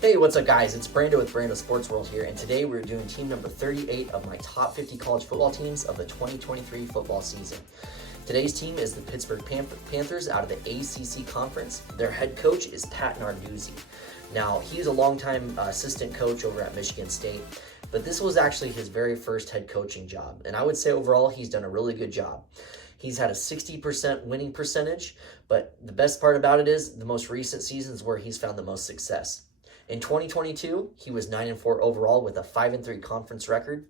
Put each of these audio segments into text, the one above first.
Hey, what's up guys? It's Brando with Brando Sports World here, and today we're doing team number 38 of my top 50 college football teams of the 2023 football season. Today's team is the Pittsburgh Panthers out of the ACC Conference. Their head coach is Pat Narduzzi. Now, he's a longtime assistant coach over at Michigan State, but this was actually his very first head coaching job, and I would say overall he's done a really good job. He's had a 60% winning percentage, but the best part about it is the most recent seasons where he's found the most success. In 2022, he was 9-4 overall with a 5-3 conference record,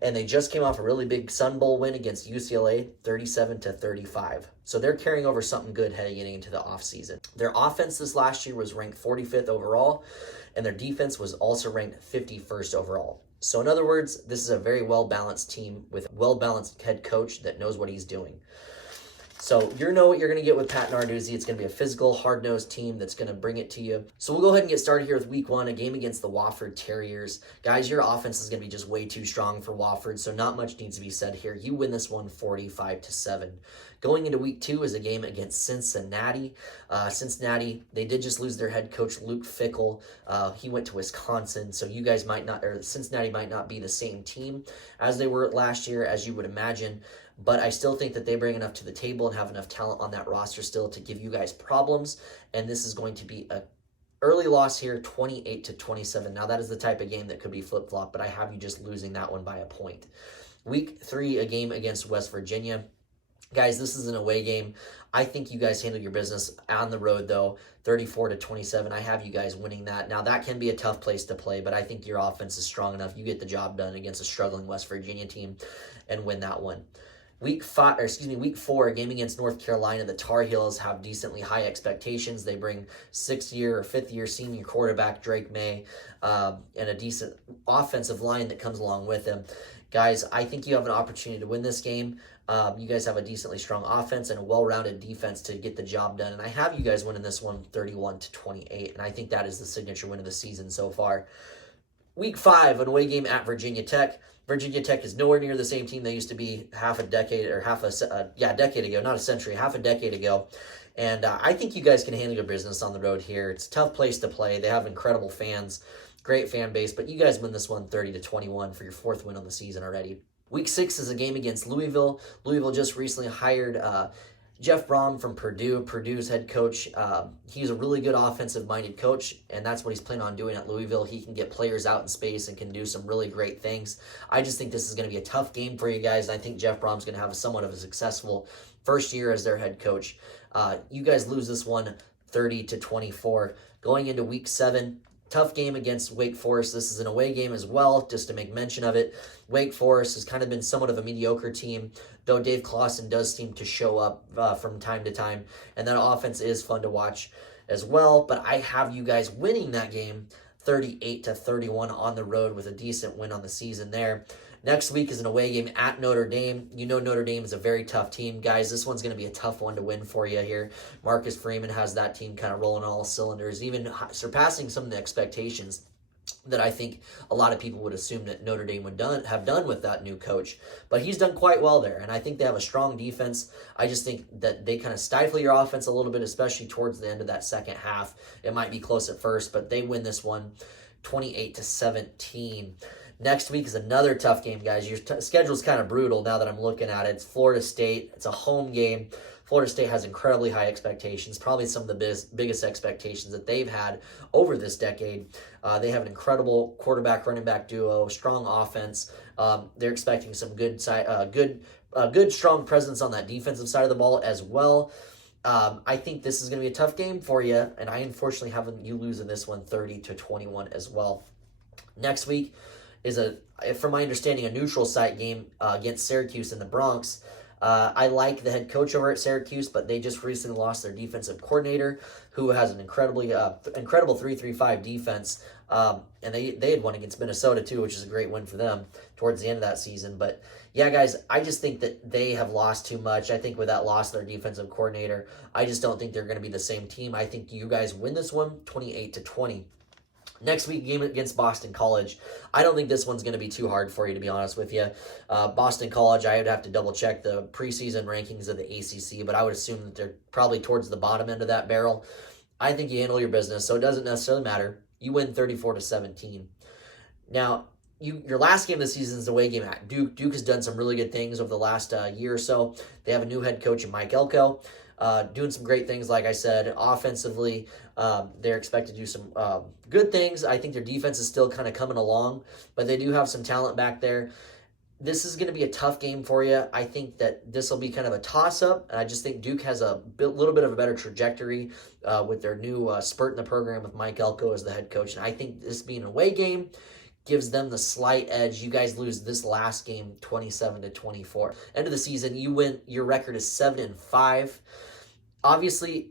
and they just came off a really big Sun Bowl win against UCLA, 37-35. So they're carrying over something good heading into the offseason. Their offense this last year was ranked 45th overall, and their defense was also ranked 51st overall. So in other words, this is a very well-balanced team with a well-balanced head coach that knows what he's doing. So you know what you're going to get with Pat Narduzzi. It's going to be a physical, hard-nosed team that's going to bring it to you. So we'll go ahead and get started here with week one, a game against the Wofford Terriers. Guys, your offense is going to be just way too strong for Wofford, so not much needs to be said here. You win this one 45-7. Going into week two is a game against Cincinnati. Cincinnati, they did just lose their head coach, Luke Fickell. He went to Wisconsin, so you guys might not, or Cincinnati might not be the same team as they were last year, as you would imagine. But I still think that they bring enough to the table and have enough talent on that roster still to give you guys problems. And this is going to be an early loss here, 28-27. Now, that is the type of game that could be flip-flop, but I have you just losing that one by a point. Week three, a game against West Virginia. Guys, this is an away game. I think you guys handle your business on the road, though, 34-27. I have you guys winning that. Now, that can be a tough place to play, but I think your offense is strong enough. You get the job done against a struggling West Virginia team and win that one. Week four, a game against North Carolina. The Tar Heels have decently high expectations. They bring fifth-year senior quarterback Drake May and a decent offensive line that comes along with him. Guys, I think you have an opportunity to win this game. You guys have a decently strong offense and a well-rounded defense to get the job done. And I have you guys winning this one 31-28. And I think that is the signature win of the season so far. Week five, an away game at Virginia Tech. Virginia Tech is nowhere near the same team they used to be half a decade ago, not a century, half a decade ago. And I think you guys can handle your business on the road here. It's a tough place to play. They have incredible fans, great fan base, but you guys win this one 30-21 for your fourth win on the season already. Week six is a game against Louisville. Louisville just recently hired Jeff Brom from Purdue, Purdue's head coach. He's a really good offensive-minded coach, and that's what he's planning on doing at Louisville. He can get players out in space and can do some really great things. I just think this is going to be a tough game for you guys, and I think Jeff Brom's going to have somewhat of a successful first year as their head coach. You guys lose this one 30-24. Going into week seven, tough game against Wake Forest. This is an away game as well, just to make mention of it. Wake Forest has kind of been somewhat of a mediocre team, though Dave Clawson does seem to show up from time to time, and that offense is fun to watch as well. But I have you guys winning that game 38-31 on the road with a decent win on the season there. Next week is an away game at Notre Dame. You know Notre Dame is a very tough team. Guys, this one's going to be a tough one to win for you here. Marcus Freeman has that team kind of rolling all cylinders, even surpassing some of the expectations that I think a lot of people would assume that Notre Dame would have done with that new coach. But he's done quite well there, and I think they have a strong defense. I just think that they kind of stifle your offense a little bit, especially towards the end of that second half. It might be close at first, but they win this one 28-17. Next week is another tough game, guys. Your schedule's kind of brutal now that I'm looking at it. It's Florida State. It's a home game. Florida State has incredibly high expectations, probably some of the biggest expectations that they've had over this decade. They have an incredible quarterback, running back duo, strong offense. They're expecting some good, strong presence on that defensive side of the ball as well. I think this is going to be a tough game for you, and I unfortunately have you losing this one 30-21 as well. Next week is, from my understanding, a neutral site game against Syracuse in the Bronx. I like the head coach over at Syracuse, but they just recently lost their defensive coordinator, who has an incredible 3-3-5 defense. And they had won against Minnesota too, which is a great win for them towards the end of that season. But yeah, guys, I just think that they have lost too much. I think with that loss of their defensive coordinator, I just don't think they're going to be the same team. I think you guys win this one 28-20. Next week, game against Boston College. I don't think this one's going to be too hard for you, to be honest with you. Boston College, I would have to double-check the preseason rankings of the ACC, but I would assume that they're probably towards the bottom end of that barrel. I think you handle your business, so it doesn't necessarily matter. You win 34-17. Now, your last game of the season is the away game at Duke. Duke has done some really good things over the last year or so. They have a new head coach in Mike Elko, doing some great things, like I said. Offensively, they're expected to do some good things. I think their defense is still kind of coming along, but they do have some talent back there. This is going to be a tough game for you. I think that this will be kind of a toss-up. I just think Duke has a little bit of a better trajectory with their new spurt in the program with Mike Elko as the head coach. And I think this being an away game gives them the slight edge. You guys lose this last game 27-24. End of the season, you win. Your record is 7-5. Obviously,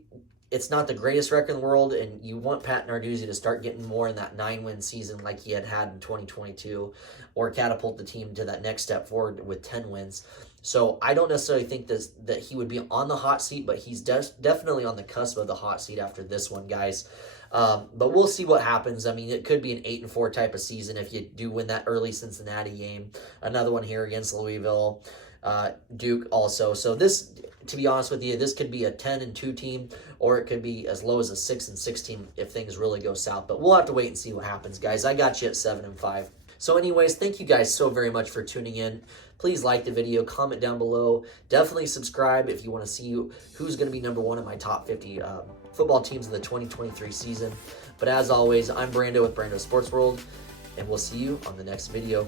it's not the greatest record in the world, and you want Pat Narduzzi to start getting more in that 9-win season like he had in 2022, or catapult the team to that next step forward with 10 wins. So I don't necessarily think that he would be on the hot seat, but he's definitely on the cusp of the hot seat after this one, guys. But we'll see what happens. I mean, it could be an 8-4 type of season if you do win that early Cincinnati game. Another one here against Louisville. Duke also. So this, to be honest with you, this could be a 10-2 team, or it could be as low as a 6-6 team if things really go south. But we'll have to wait and see what happens, guys. I got you at 7-5. So anyways, thank you guys so very much for tuning in. Please like the video, comment down below. Definitely subscribe if you want to see who's going to be number 1 in my top 50 football teams of the 2023 season. But as always, I'm Brando with Brando Sports World, and we'll see you on the next video.